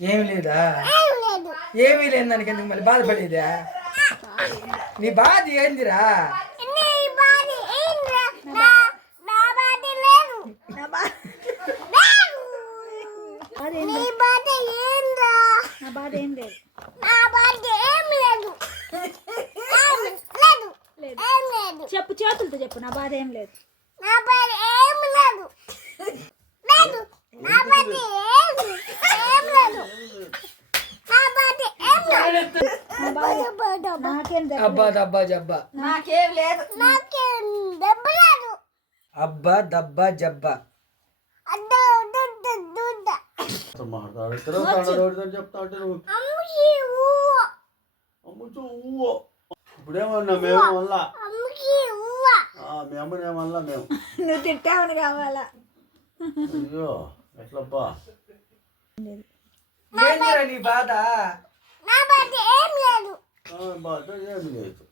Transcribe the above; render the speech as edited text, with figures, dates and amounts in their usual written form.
ఏమి లేదా? ఏమీ లేని దానికి ఎందుకు మళ్ళీ బాధపడేదా? నీ బాధ ఏందిరా? చెప్పు, చేతులతో చెప్పు. నా బాధ ఏం లేదు. అబ్బా దబ్బా జబ్బా. నాకేం లేదు. అబ్బా దబ్బా జబ్బా. ఇప్పుడేమన్నా మేము మళ్ళా మీ అమ్మనేమల్లా మేము నువ్వు తిట్టావని కావాలా? అయ్యో ఎట్లబ్బా ఏందిరా నీ బాధ? బాధ ఏమి లేదు.